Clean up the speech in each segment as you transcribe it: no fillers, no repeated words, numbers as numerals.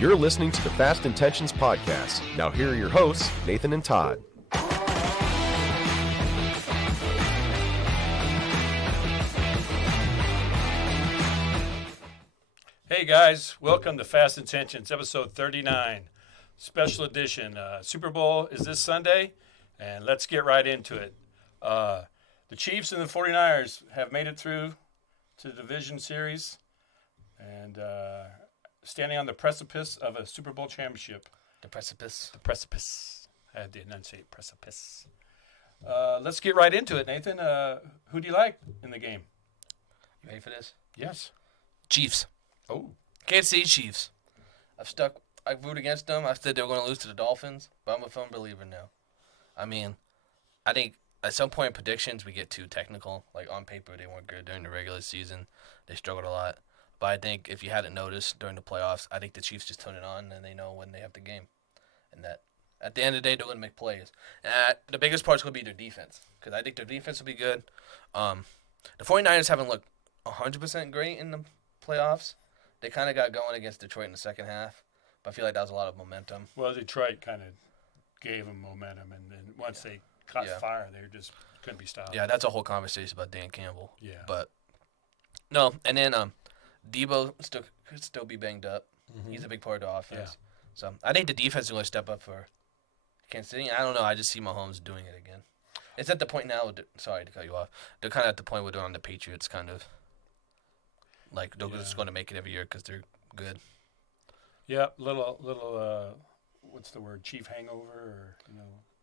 You're listening to the Fast Intentions podcast. Now here are your hosts, Nathan and Todd. Hey guys, welcome to Fast Intentions, episode 39, special edition. Super Bowl is this Sunday, and let's get right into it. The Chiefs and the 49ers have made it through to the division series and standing on the precipice of a Super Bowl championship. The precipice. The precipice. I had to enunciate precipice. Let's get right into it, Nathan. Who do you like in the game? You ready for this? Yes. Chiefs. Oh. Kansas City Chiefs. I root against them. I said they were going to lose to the Dolphins, but I'm a firm believer now. I mean, I think at some point in predictions we get too technical. Like on paper they weren't good during the regular season. They struggled a lot. But I think if you hadn't noticed during the playoffs, I think the Chiefs just turn it on and they know when they have the game. And that at the end of the day, they're going to make plays. And the biggest part is going to be their defense. Because I think their defense will be good. The 49ers haven't looked 100% great in the playoffs. They kind of got going against Detroit in the second half. But I feel like that was a lot of momentum. Well, Detroit kind of gave them momentum. And then once they caught fire, they just couldn't be stopped. Yeah, that's a whole conversation about Dan Campbell. Yeah. But, no, and then Debo could still be banged up. Mm-hmm. He's a big part of the offense. Yeah. So I think the defense is going to step up for Kansas City. I don't know. I just see Mahomes doing it again. It's at the point now. Sorry to cut you off. They're kind of at the point where they're on the Patriots, kind of. Like they're just going to make it every year because they're good. Yeah, little. What's the word? Chief hangover,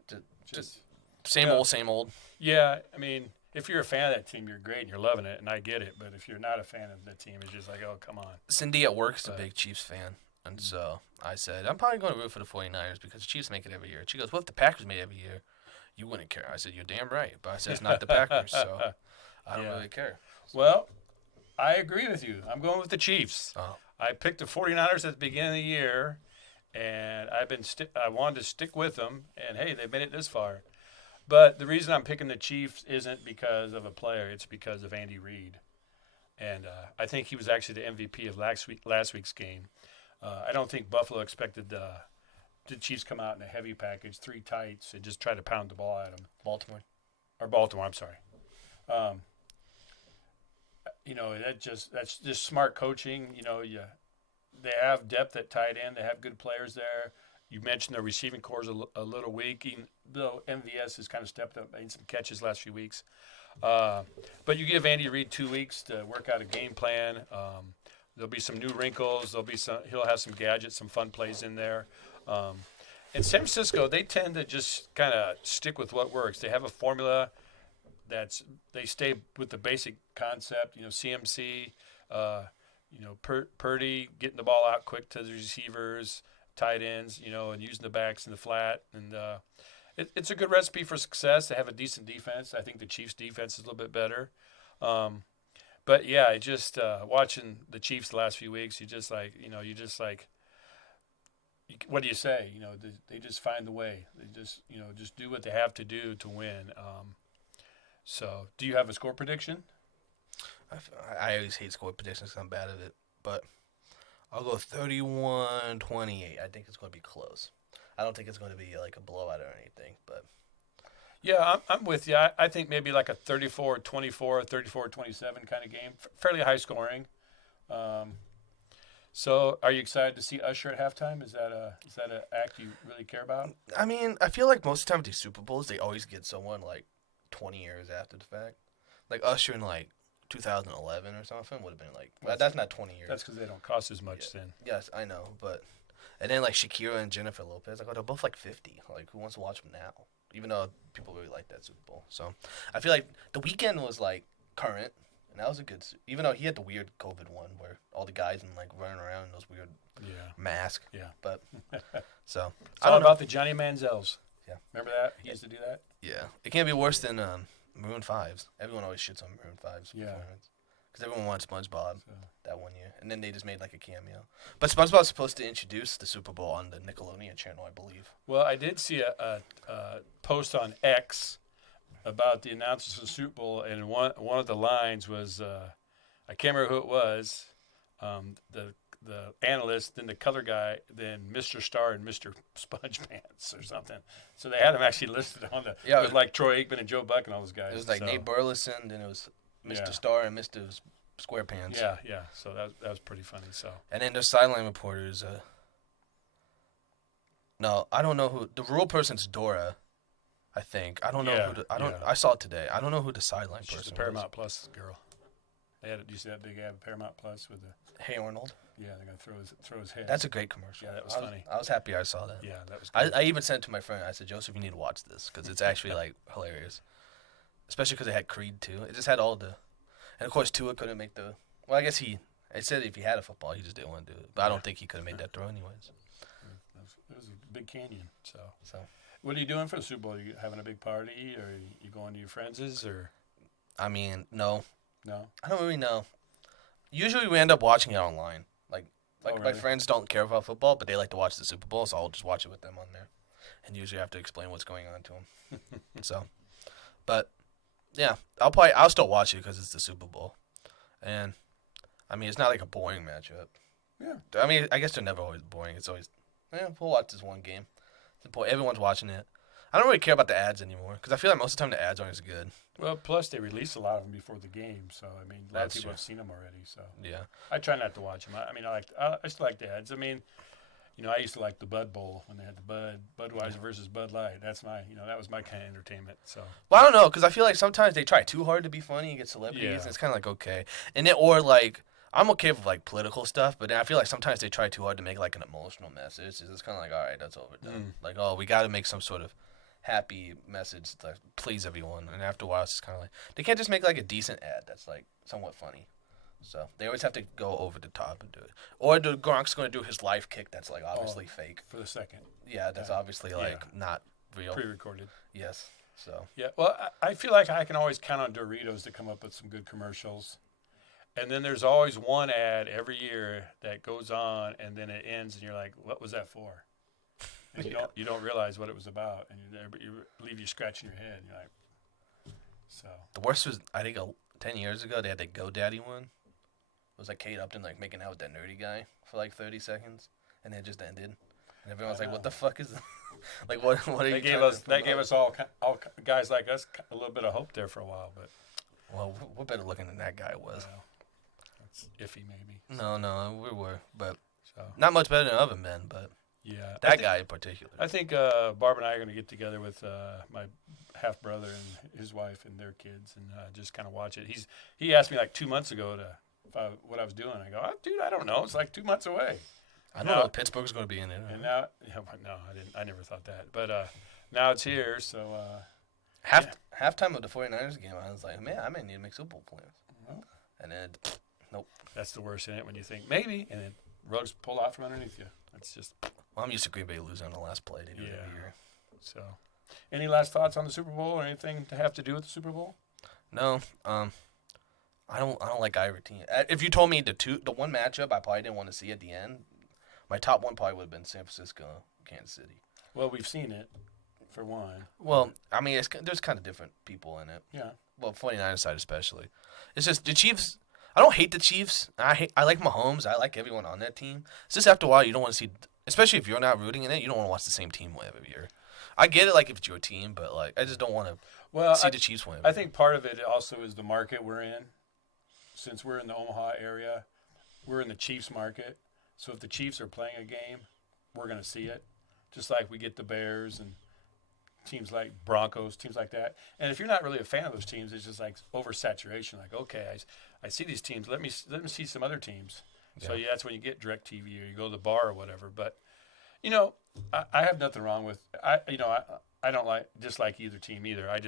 or just same old, same old. Yeah, I mean, if you're a fan of that team, you're great and you're loving it, and I get it. But if you're not a fan of the team, it's just like, oh, come on. Cindy at work is a big Chiefs fan. And so I said, I'm probably going to root for the 49ers because the Chiefs make it every year. She goes, well, if the Packers made it every year, you wouldn't care. I said, you're damn right. But I said, it's not the Packers, so I don't really care. So. Well, I agree with you. I'm going with the Chiefs. Oh. I picked the 49ers at the beginning of the year, and I wanted to stick with them. And, hey, they made it this far. But the reason I'm picking the Chiefs isn't because of a player. It's because of Andy Reid. And I think he was actually the MVP of last week's game. I don't think Buffalo expected the Chiefs come out in a heavy package, 3 tights, and just try to pound the ball at them. Baltimore, I'm sorry. That's just smart coaching. They have depth at tight end. They have good players there. You mentioned the receiving corps is a little weak, though MVS has kind of stepped up, made some catches last few weeks. But you give Andy Reid 2 weeks to work out a game plan. There'll be some new wrinkles. He'll have some gadgets, some fun plays in there. In San Francisco, they tend to just kind of stick with what works. They have a formula they stay with the basic concept. CMC, Purdy getting the ball out quick to the receivers, tight ends, and using the backs in the flat. And it's a good recipe for success. They have a decent defense. I think the Chiefs' defense is a little bit better. But yeah, just watching the Chiefs the last few weeks, what do you say? They just find the way. They just do what they have to do to win. So, do you have a score prediction? I always hate score predictions because I'm bad at it. But I'll go 31-28. I think it's going to be close. I don't think it's going to be like a blowout or anything, but. Yeah, I'm with you. I think maybe like a 34-24, 34-27 kind of game. Fairly high scoring. So, are you excited to see Usher at halftime? Is that an act you really care about? I mean, I feel like most of the time with these Super Bowls, they always get someone like 20 years after the fact. Like Usher in like 2011 or something would have been like, that's not 20 years. That's because they don't cost as much then. Yes, I know. And then like Shakira and Jennifer Lopez, like, they're both like 50. Like, who wants to watch them now? Even though people really like that Super Bowl. So I feel like The Weeknd was like current, and that was a good. Even though he had the weird COVID one where all the guys and like running around in those weird masks. Yeah. But so it's all about the Johnny Manziels. Yeah. Remember that? He used to do that. Yeah. It can't be worse than Maroon 5s. Everyone always shits on Maroon 5s. Yeah. Because everyone wanted SpongeBob that one year. And then they just made like a cameo. But SpongeBob's supposed to introduce the Super Bowl on the Nickelodeon channel, I believe. Well, I did see a post on X about the announcers of the Super Bowl, and one of the lines was, I can't remember who it was, the the analyst, then the color guy, then Mr. Star and Mr. Sponge Pants or something. So they had them actually listed on the. Yeah, it was like Troy Aikman and Joe Buck and all those guys. It was like so, Nate Burleson, then it was Mr. Yeah. Star and Mr. SquarePants. Yeah, yeah. So that was pretty funny. So. And then the sideline reporters. No, I don't know who the rural person's Dora. I think I don't know who. I saw it today. I don't know who the sideline She's person the Paramount was. Plus girl. They had. Do you see that big ad? Paramount Plus with the. Hey Arnold. Yeah, they're gonna throw his head. That's a great commercial. Yeah, that was funny. I was happy I saw that. Yeah, that was good. I even sent it to my friend. I said, Joseph, you need to watch this because it's actually like hilarious, especially because it had Creed too. It just had all the, and of course Tua couldn't make the. Well, I guess it said if he had a football, he just didn't want to do it. But I don't think he could have made that throw anyways. It was a big canyon. So. So. What are you doing for the Super Bowl? Are you having a big party, or you going to your friends', or? I mean, no. No. I don't really know. Usually we end up watching it online. Like really? my friends don't care about football, but they like to watch the Super Bowl, so I'll just watch it with them on there. And usually I have to explain what's going on to them. So, but yeah, I'll still watch it because it's the Super Bowl, and I mean it's not like a boring matchup. Yeah. I mean I guess they're never always boring. It's always we'll watch this one game. Everyone's watching it. I don't really care about the ads anymore because I feel like most of the time the ads aren't as good. Well, plus they release a lot of them before the game, so I mean, a lot of people have seen them already. So yeah, I try not to watch them. I still like the ads. I mean, I used to like the Bud Bowl when they had the Budweiser versus Bud Light. That's that was my kind of entertainment. So. Well, I don't know because I feel like sometimes they try too hard to be funny and get celebrities, and it's kind of like okay, and then or like. I'm okay with like political stuff, but I feel like sometimes they try too hard to make like an emotional message. It's kind of like, all right, that's overdone. Like, oh, we got to make some sort of happy message to please everyone. And after a while, it's just kind of like they can't just make like a decent ad that's like somewhat funny. So they always have to go over the top and do it. Or the Gronk's going to do his live kick that's like obviously fake for the second. Yeah, that's obviously like not real. Pre-recorded. Yes. So. Yeah. Well, I feel like I can always count on Doritos to come up with some good commercials. And then there's always one ad every year that goes on, and then it ends, and you're like, "What was that for?" And you don't realize what it was about, and you leave you scratching your head. And you're like, so. The worst was I think 10 years ago they had the GoDaddy one. It was like Kate Upton like making out with that nerdy guy for like 30 seconds, and it just ended. And everyone's like, "What the fuck is that?" Like what are you? They gave us all guys like us a little bit of hope there for a while, but. Well, we're better looking than that guy was. Well, iffy maybe. No, we were, but so. Not much better than other men, but yeah, that guy in particular. I think Barb and I are going to get together with my half brother and his wife and their kids and just kind of watch it. He asked me like 2 months ago what I was doing. I go, dude, I don't know. It's like 2 months away. I don't know. Pittsburgh's going to be in it. And now, no, I didn't. I never thought that. But now it's here. So halftime of the 49ers game, I was like, man, I may need to make Super Bowl plans. Well, and then. Nope. That's the worst in it when you think maybe, and then rugs pull out from underneath you. It's just. Well, I'm used to Green Bay losing on the last play. They do it every year. So, any last thoughts on the Super Bowl or anything to have to do with the Super Bowl? No. I don't like either team. If you told me the one matchup I probably didn't want to see at the end, my top one probably would have been San Francisco, Kansas City. Well, we've seen it, for one. Well, I mean, there's kind of different people in it. Yeah. Well, 49ers side especially. It's just the Chiefs. I don't hate the Chiefs. I like Mahomes. I like everyone on that team. It's just after a while you don't want to see, especially if you're not rooting in it, you don't want to watch the same team win every year. I get it, like if it's your team, but like I just don't want to see the Chiefs win. I think part of it also is the market we're in. Since we're in the Omaha area, we're in the Chiefs market. So if the Chiefs are playing a game, we're going to see it. Just like we get the Bears and teams like Broncos, teams like that. And if you're not really a fan of those teams, it's just like oversaturation. Like, okay, I see these teams. Let me see some other teams. Yeah. So that's when you get DirecTV or you go to the bar or whatever. But I have nothing wrong with I don't dislike either team either. I'm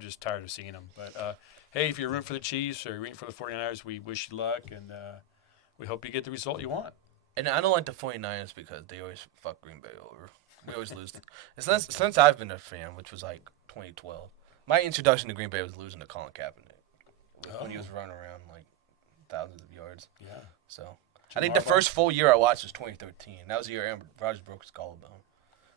just tired of seeing them. But hey, if you're rooting for the Chiefs or you're rooting for the 49ers, we wish you luck and we hope you get the result you want. And I don't like the 49ers because they always fuck Green Bay over. We always lose. Since I've been a fan, which was like 2012, my introduction to Green Bay was losing to Colin Kaepernick when he was running around like thousands of yards. Yeah. So I think the first full year I watched was 2013. That was the year Aaron Rodgers broke his collarbone.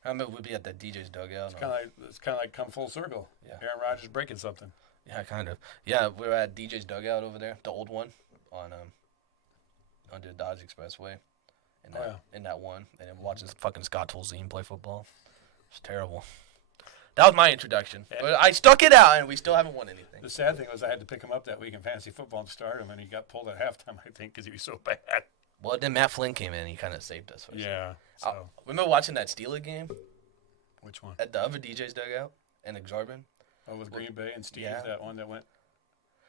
I remember we'd be at that DJ's dugout. It's kind of like come full circle. Yeah. Aaron Rodgers breaking something. Yeah, kind of. Yeah, we were at DJ's dugout over there, the old one on under the Dodge Expressway. in that one, and then watching fucking Scott Tolzien play football. It's terrible. That was my introduction. But I stuck it out, and we still haven't won anything. The sad thing was I had to pick him up that week in fantasy football to start him, and he got pulled at halftime, I think, because he was so bad. Well, then Matt Flynn came in, and he kind of saved us. Yeah. So. Remember watching that Steelers game? Which one? At the other DJ's dugout in Exarban? Oh, with Green Bay and Steve, that one that went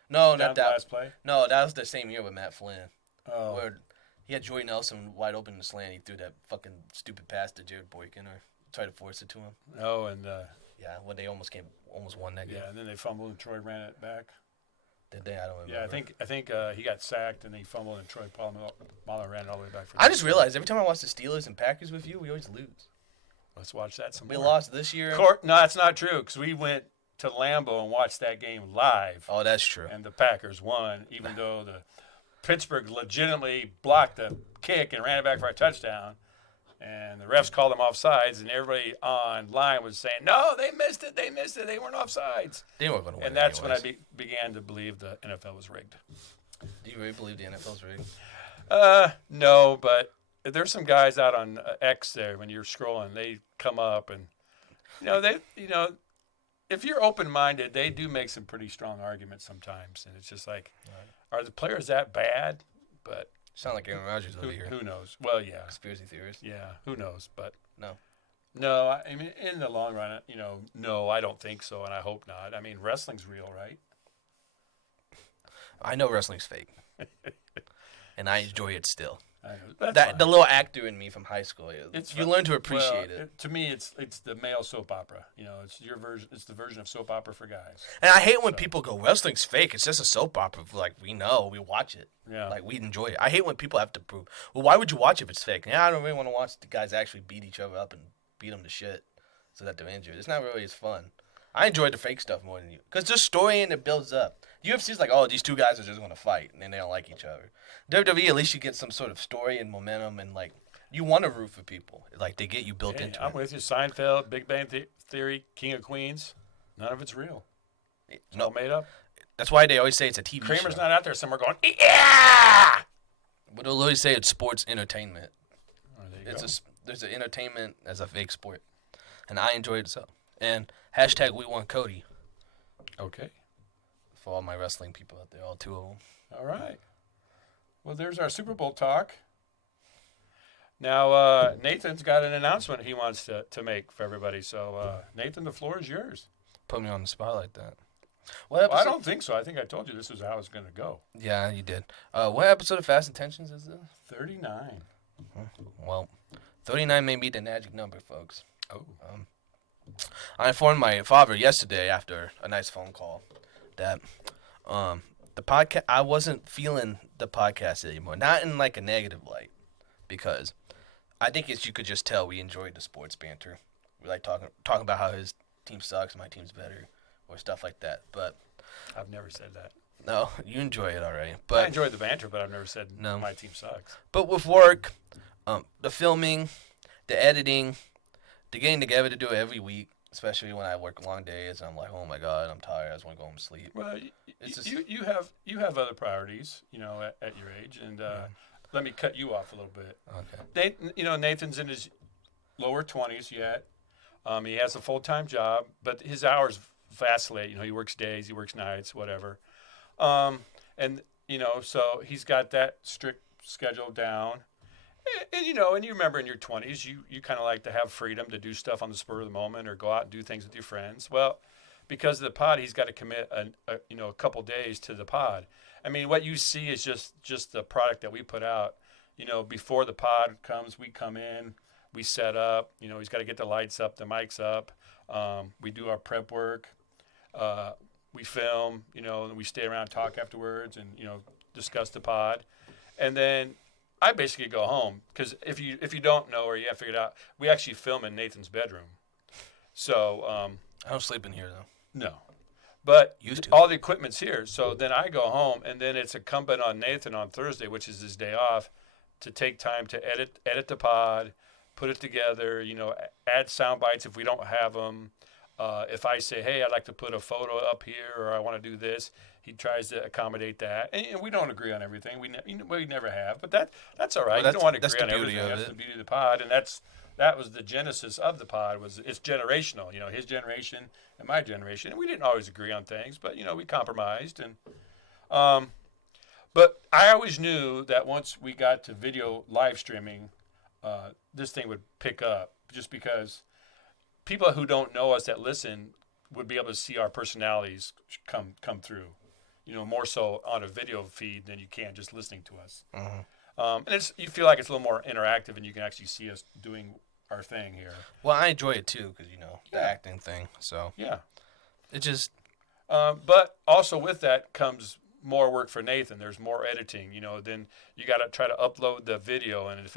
No, down not the that. last play? No, that was the same year with Matt Flynn. Oh. Where he had Joy Nelson wide open in the slant. He threw that fucking stupid pass to Jared Boykin or tried to force it to him. Oh, and yeah, when they almost won that game. Yeah, and then they fumbled and Troy ran it back. Did they? I don't remember. Yeah, I think he got sacked and he fumbled and Troy Polamalu ran it all the way back. I just realized every time I watch the Steelers and Packers with you, we always lose. Let's watch that some We more. lost this year. No, that's not true because we went to Lambeau and watched that game live. Oh, that's true. And the Packers won, even though the Pittsburgh legitimately blocked the kick and ran it back for a touchdown. And the refs called them offsides, and everybody online was saying, no, they missed it, they weren't offsides. They weren't going to win. And that's anyways. when I began to believe the NFL was rigged. Do you really believe the NFL's rigged? No, but there's some guys out on X there when you're scrolling, they come up and, if you're open-minded, they do make some pretty strong arguments sometimes. And it's just like, are the players that bad? But Sound like Aaron Rodgers over here. who knows? Well, yeah. Conspiracy theorist. Yeah, who knows? But No. I mean, in the long run, no, I don't think so, and I hope not. I mean, wrestling's real, right? I know wrestling's fake. And I enjoy it still. I know. That's The fine. little actor in me from high school. It's You fun. learn to appreciate Well, it. To me, it's the male soap opera. It's your version. It's the version of soap opera for guys. And I hate when people go, wrestling's fake. It's just a soap opera. Like, we know. We watch it. Yeah. Like, we enjoy it. I hate when people have to prove, well, why would you watch if it's fake? Yeah, I don't really want to watch the guys actually beat each other up and beat them to shit so that they're injured. It's not really as fun. I enjoy the fake stuff more than you. Because there's story and it builds up. UFC's like, oh, these two guys are just going to fight, and then they don't like each other. WWE, at least you get some sort of story and momentum, and, like, you want to root for people. Like, they get you built into I'm it. with you. Seinfeld, Big Bang Theory, King of Queens. None of it's real. It's all made up. That's why they always say it's a TV Kramer's show. not out there somewhere going, yeah! But they'll always say it's sports entertainment. Oh, there you go. There's an entertainment as a fake sport. And I enjoy it so. And hashtag we want Cody Okay. for all my wrestling people out there, all two of them. All right. Well, there's our Super Bowl talk. Now, Nathan's got an announcement he wants to make for everybody. So, Nathan, the floor is yours. Put me on the spot like that. Well, I don't think so. I think I told you this is how it's going to go. Yeah, you did. What episode of Fast Intentions is this? 39. Well, 39 may be the magic number, folks. Oh. I informed my father yesterday after a nice phone call that the podcast, I wasn't feeling the podcast anymore. Not in like a negative light, because I think you could just tell we enjoyed the sports banter. We like talking about how his team sucks, my team's better, or stuff like that. But I've never said that. no, you enjoy it already. I But enjoy the banter, but I've never said No. my team sucks. But with work, the filming, the editing, the getting together to do it every week, especially when I work long days, and I'm like, oh my god, I'm tired. I just want to go home and sleep. Well, It's just- you have other priorities, at your age, and let me cut you off a little bit. Okay. Nathan's in his lower 20s yet. He has a full-time job, but his hours vacillate. He works days, he works nights, whatever. So he's got that strict schedule down. And you remember in your 20s, you kind of like to have freedom to do stuff on the spur of the moment or go out and do things with your friends. Well, because of the pod, he's got to commit a couple days to the pod. I mean, what you see is just the product that we put out. Before the pod comes, we come in, we set up. He's got to get the lights up, the mics up. We do our prep work. We film, and we stay around and talk afterwards and, discuss the pod. And then I basically go home because if you don't know or you haven't figured out, we actually film in Nathan's bedroom. So I don't sleep in here though. no, but Used to. all the equipment's here. So then I go home, and then it's incumbent on Nathan on Thursday, which is his day off, to take time to edit the pod, put it together. Add sound bites if we don't have them. If I say, hey, I'd like to put a photo up here or I want to do this, he tries to accommodate that, and we don't agree on everything. We never have, but that's all right. Well, you don't want to that's agree the on beauty everything. of That's it. the beauty of the pod, and that was the genesis of the pod. It's generational. His generation and my generation, and we didn't always agree on things, but we compromised. And but I always knew that once we got to video live streaming, this thing would pick up, just because people who don't know us that listen would be able to see our personalities come through, more so on a video feed than you can just listening to us. Mm-hmm. And you feel like it's a little more interactive, and you can actually see us doing our thing here. Well, I enjoy it too, because the Yeah. acting thing. So Yeah. it just But also with that comes more work for Nathan. There's more editing. Then you got to try to upload the video, and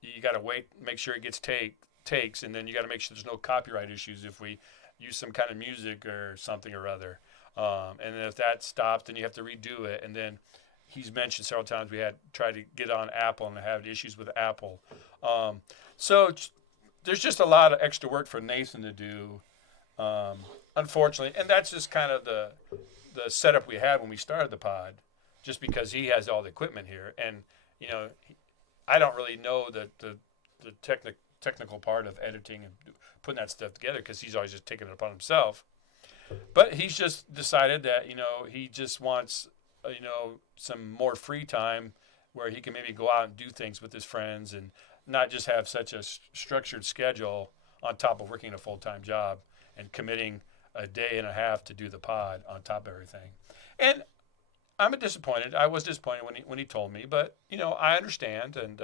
you got to wait, make sure it gets takes, and then you got to make sure there's no copyright issues if we use some kind of music or something or other. And then if that stops, then you have to redo it. And then he's mentioned several times we had tried to get on Apple and have issues with Apple. So there's just a lot of extra work for Nathan to do, unfortunately. And that's just kind of the setup we had when we started the pod, just because he has all the equipment here. And, I don't really know the technical part of editing and putting that stuff together, because he's always just taking it upon himself. But he's just decided that he just wants some more free time where he can maybe go out and do things with his friends and not just have such a structured schedule on top of working a full-time job and committing a day and a half to do the pod on top of everything. And I was disappointed when he told me, but I understand, and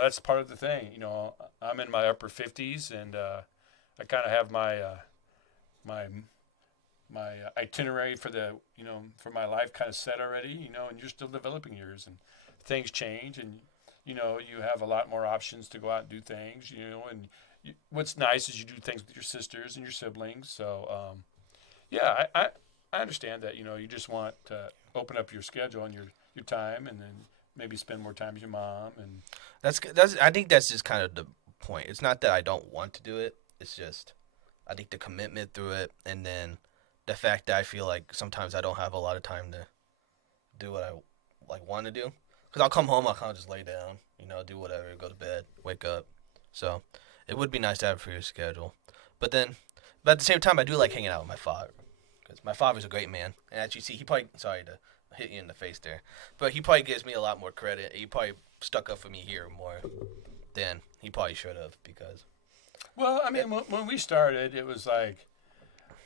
that's part of the thing. I'm in my upper 50s, and I kind of have my my itinerary for for my life kind of set already. And you're still developing yours, and things change, and you have a lot more options to go out and do things. And what's nice is you do things with your sisters and your siblings. So yeah, I understand that. You just want to open up your schedule and your time, and then maybe spend more time with your mom. And that's I think that's just kind of the point. It's not that I don't want to do it. It's just I think the commitment through it, and then the fact that I feel like sometimes I don't have a lot of time to do what I want to do. Because I'll come home, I'll kind of just lay down, do whatever, go to bed, wake up. So it would be nice to have a free schedule. But at the same time, I do like hanging out with my father. Because my father's a great man. And as you see, he probably, sorry to hit you in the face there, but he probably gives me a lot more credit. He probably stuck up for me here more than he probably should have, because... Well, I mean, when we started, it was like,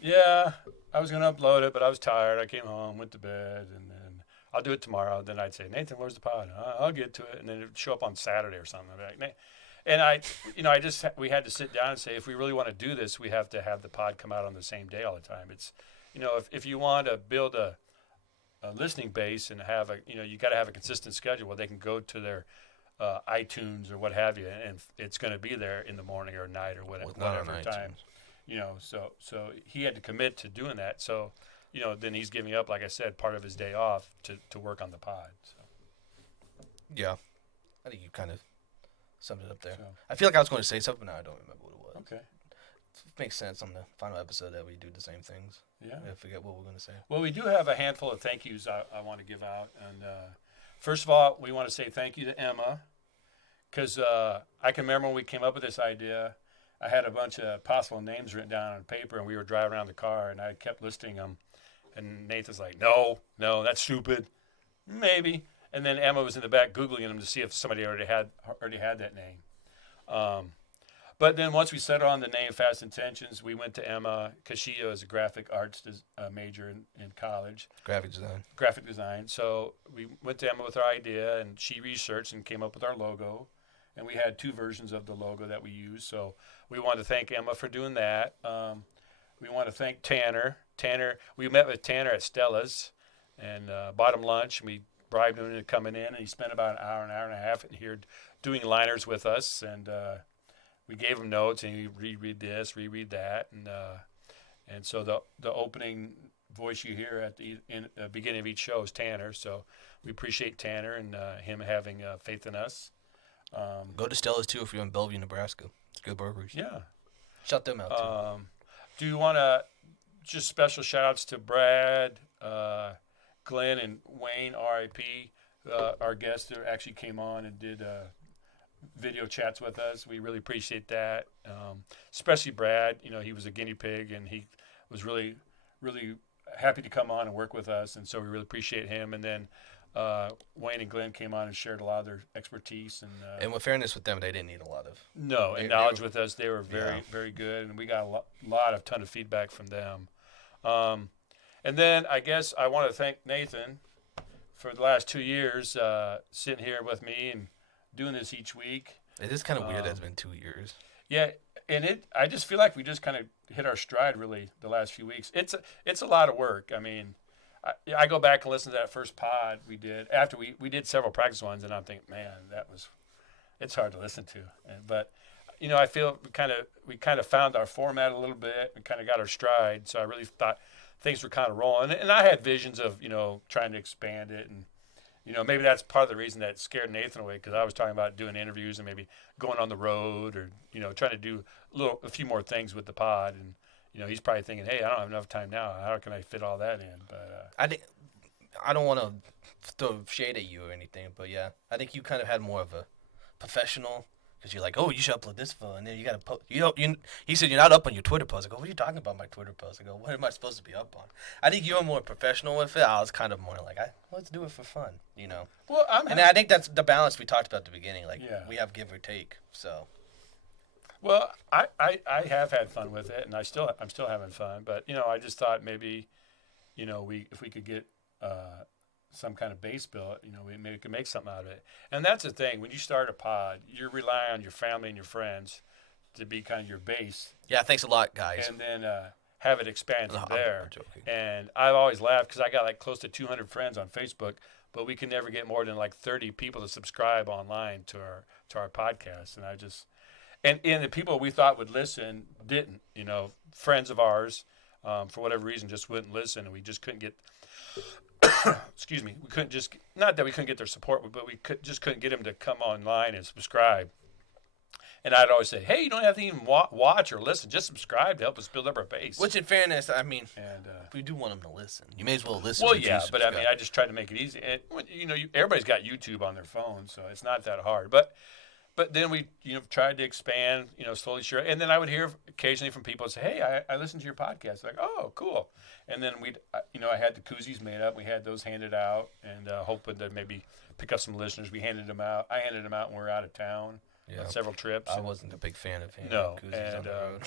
yeah, I was going to upload it, but I was tired. I came home, went to bed, and then I'll do it tomorrow. Then I'd say, Nathan, where's the pod? I'll get to it. And then it would show up on Saturday or something. I'd be like, and we had to sit down and say, if we really want to do this, we have to have the pod come out on the same day all the time. It's, if you want to build a listening base and have you got to have a consistent schedule where they can go to their iTunes or what have you, and it's going to be there in the morning or night or whatever time. So he had to commit to doing that. So, then he's giving up, like I said, part of his day off to work on the pod. So. Yeah, I think you kind of summed it up there. So. I feel like I was going to say something, but now I don't remember what it was. Okay. It makes sense on the final episode that we do the same things. Yeah. I forget what we're going to say. Well, we do have a handful of thank yous I want to give out. And first of all, we want to say thank you to Emma, because I can remember when we came up with this idea, I had a bunch of possible names written down on paper, and we were driving around the car, and I kept listing them. And Nathan's like, no, that's stupid. Maybe. And then Emma was in the back Googling them to see if somebody already had that name. But then once we settled on the name Fast Intentions, we went to Emma, because she was a graphic arts major in college. Graphic design. So we went to Emma with our idea, and she researched and came up with our logo. And we had 2 versions of the logo that we used. So we want to thank Emma for doing that. We want to thank Tanner. We met with Tanner at Stella's and bought him lunch. And we bribed him into coming in, and he spent about an hour and a half in here doing liners with us. And we gave him notes, and he reread this, reread that. And so the opening voice you hear at the beginning of each show is Tanner. So we appreciate Tanner and him having faith in us. Go to Stella's too if you're in Bellevue, Nebraska. It's good burgers. Yeah. Shout them out too. Do you want to just special shout outs to Brad, Glenn and Wayne, R.I.P., our guests that actually came on and did video chats with us. We really appreciate that, especially Brad. He was a guinea pig, and he was really, really happy to come on and work with us, and so we really appreciate him. And then Wayne and Glenn came on and shared a lot of their expertise. And with fairness with them, they didn't need a lot of knowledge with us. They were very, very good, and we got a ton of feedback from them. And then I guess I want to thank Nathan for the last 2 years sitting here with me and doing this each week. It is kind of weird that it's been 2 years. Yeah, and I just feel like we just kind of hit our stride really the last few weeks. It's a lot of work. I mean, I go back and listen to that first pod we did after we did several practice ones, and I'm thinking, man, it's hard to listen to. But I feel we kind of found our format a little bit and kind of got our stride. So I really thought things were kind of rolling, and I had visions of trying to expand it, and maybe that's part of the reason that scared Nathan away, because I was talking about doing interviews and maybe going on the road or trying to do a few more things with the pod, and he's probably thinking, hey, I don't have enough time now. How can I fit all that in? But I don't want to throw shade at you or anything, but yeah, I think you kind of had more of a professional. Because you're like, oh, you should upload this photo, and then you got to post. He said, you're not up on your Twitter post. I go, what are you talking about my Twitter post? I go, what am I supposed to be up on? I think you were more professional with it. I was kind of more like, let's do it for fun, Well, I think that's the balance we talked about at the beginning. Like, we have give or take, so. Well, I have had fun with it, and I'm still having fun. But, I just thought maybe, if we could get some kind of base built, we could make something out of it. And that's the thing. When you start a pod, you're relying on your family and your friends to be kind of your base. Yeah, thanks a lot, guys. And then have it expand from there. And I've always laughed because I got like close to 200 friends on Facebook, but we can never get more than like 30 people to subscribe online to our podcast. And and the people we thought would listen didn't. Friends of ours, for whatever reason, just wouldn't listen, and we just couldn't get. Excuse me. We couldn't just not that we couldn't get their support, but we just couldn't get them to come online and subscribe. And I'd always say, hey, you don't have to even watch or listen. Just subscribe to help us build up our base. Which, in fairness, I mean, we do want them to listen. You may as well listen. Well, yeah, but I mean, I just tried to make it easy. And, everybody's got YouTube on their phone, so it's not that hard. But then we, tried to expand, slowly, sure. And then I would hear occasionally from people say, hey, I listened to your podcast. Like, oh, cool. And then I had the koozies made up. We had those handed out, and hoping to maybe pick up some listeners. We handed them out. I handed them out when we were out of town on several trips. I wasn't a big fan of handing out koozies on the road.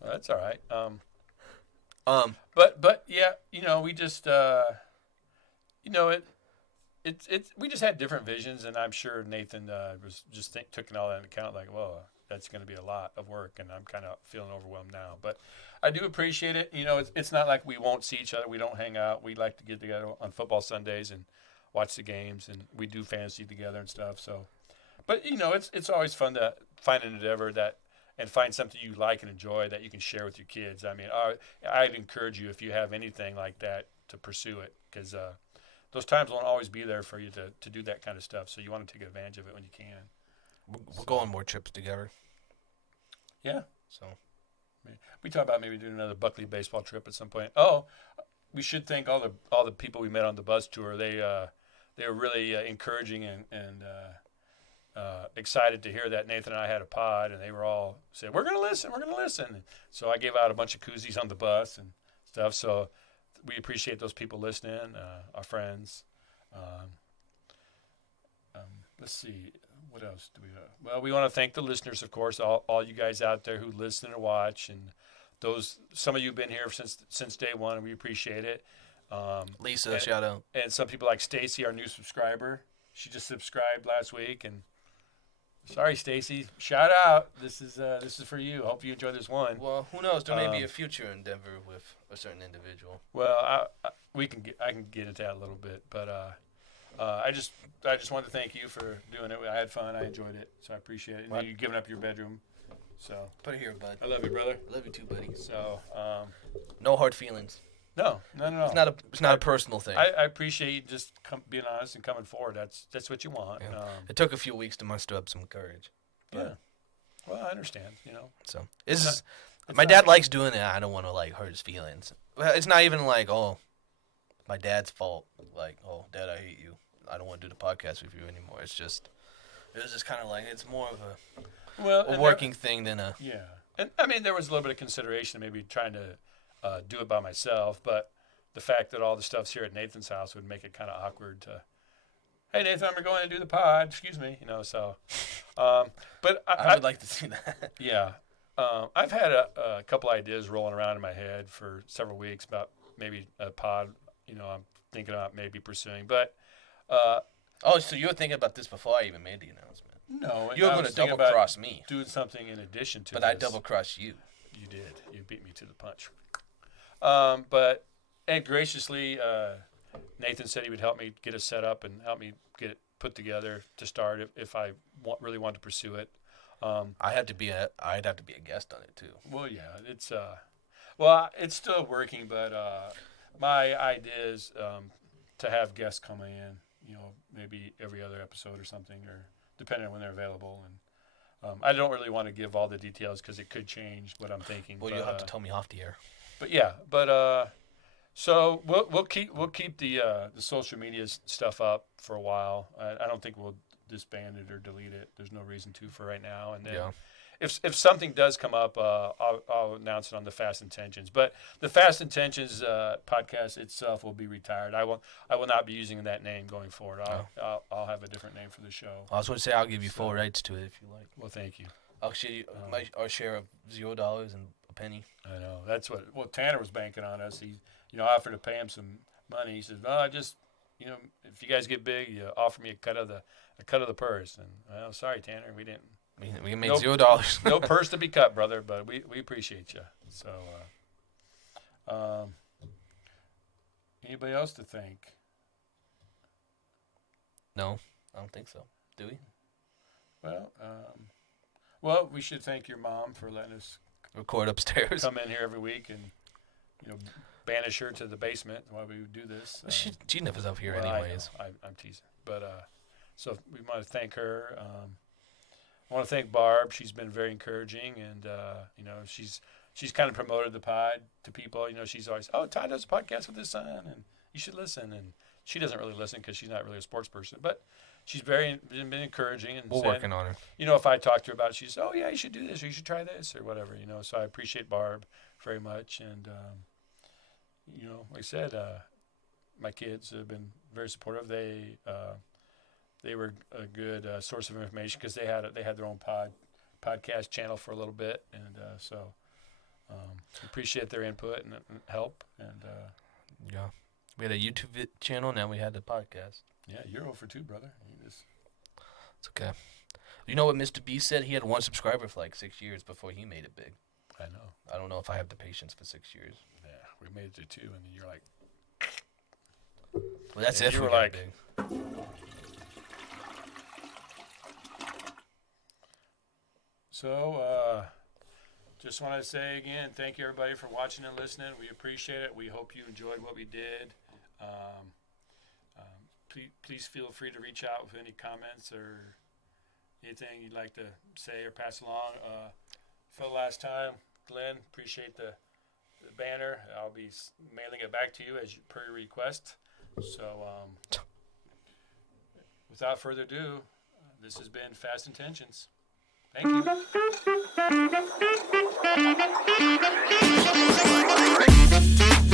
Well, that's all right. But yeah, we just, we just had different visions, and I'm sure Nathan was just took all that into account. Like, well, that's going to be a lot of work, and I'm kind of feeling overwhelmed now. But I do appreciate it. It's not like we won't see each other. We don't hang out. We like to get together on football Sundays and watch the games, and we do fantasy together and stuff. So, but it's always fun to find an endeavor and find something you like and enjoy that you can share with your kids. I mean, I'd encourage you, if you have anything like that, to pursue it, because those times won't always be there for you to do that kind of stuff. So you want to take advantage of it when you can. We'll go on more trips together. Yeah. So we talk about maybe doing another Buckley baseball trip at some point. Oh, we should thank all the people we met on the bus tour. They were really encouraging and excited to hear that Nathan and I had a pod, and they were all said, we're gonna listen. So I gave out a bunch of koozies on the bus and stuff. So we appreciate those people listening, our friends. Let's see, what else do we have? Well, we want to thank the listeners, of course, all you guys out there who listen and watch, and some of you have been here since day one, and we appreciate it. Lisa, shout out. And some people like Stacy, our new subscriber. She just subscribed last week, and sorry, Stacy, shout out. This is for you. Hope you enjoy this one. Well, who knows? There may be a future endeavor with a certain individual. Well, I can get into that a little bit, but I just wanted to thank you for doing it. I had fun. I enjoyed it, so I appreciate it. And you giving up your bedroom, so put it here, bud. I love you, brother. I love you too, buddy. So no hard feelings. No. It's not a personal thing. I appreciate you just being honest and coming forward. That's what you want. Yeah. It took a few weeks to muster up some courage. Yeah. Well, I understand. So my dad likes doing it. I don't want to hurt his feelings. Well, it's not even like my dad's fault. Like, oh, Dad, I hate you. I don't want to do the podcast with you anymore. It was just kind of like, it's more of a working thing than a... Yeah. And, I mean, there was a little bit of consideration maybe trying to do it by myself, but the fact that all the stuff's here at Nathan's house would make it kind of awkward to, hey, Nathan, I'm going to do the pod. Excuse me. So... but I would like to see that. Yeah. I've had a couple ideas rolling around in my head for several weeks about maybe a pod, I'm thinking about maybe pursuing. But so you were thinking about this before I even made the announcement? No. You were going to double-cross me. Doing something in addition to But this. I double-crossed you. You did. You beat me to the punch. And graciously, Nathan said he would help me get it set up and help me get it put together to start if I really wanted to pursue it. I'd have to be a guest on it too. Well, yeah, it's still working, but my idea is to have guests come in, maybe every other episode or something, or depending on when they're available. And I don't really want to give all the details because it could change what I'm thinking. Well, you'll have to tell me off the air. But yeah, so we'll keep the social media stuff up for a while. I don't think we'll disband it or delete it. There's no reason to for right now. And then if something does come up, I'll announce it on the Fast Intentions. But the Fast Intentions podcast itself will be retired. I will not be using that name going forward. I'll have a different name for the show. I was going to say I'll give you full rights to it if you like. Well, thank you. I'll share you our share of $0 and a penny. I know that's what Tanner was banking on us. He offered to pay him some money. He said, "Well, I just if you guys get big, you offer me a cut of the purse." And well, sorry, Tanner, we didn't. We made $0. No purse to be cut, brother, but we appreciate you. So, anybody else to thank? No, I don't think so. Do we? Well, we should thank your mom for letting us record upstairs. Come in here every week and banish her to the basement while we do this. She never was up here anyways. I'm teasing, but so we want to thank her. I want to thank Barb. She's been very encouraging, and she's kind of promoted the pod to people. She's always, oh, Todd does a podcast with his son, and you should listen. And she doesn't really listen because she's not really a sports person, but she's been encouraging. And we're working on her. If I talk to her about it, she says, oh yeah, you should do this, or you should try this, or whatever. So I appreciate Barb very much, and like I said, my kids have been very supportive. They were a good source of information because they had their own podcast channel for a little bit, and so appreciate their input and help. And we had a YouTube channel. Now we had the podcast. Yeah, you're 0 for 2, brother. It's okay. You know what Mr. B said? He had 1 subscriber for like 6 years before he made it big. I know. I don't know if I have the patience for 6 years. Yeah, we made it to 2, and then you're like, well, that's it. You were like, big. So, just want to say again, thank you everybody for watching and listening. We appreciate it. We hope you enjoyed what we did. Please feel free to reach out with any comments or anything you'd like to say or pass along. For the last time, Glenn, appreciate the banner. I'll be mailing it back to you as per your request. So, without further ado, this has been Fast Intentions. Thank you.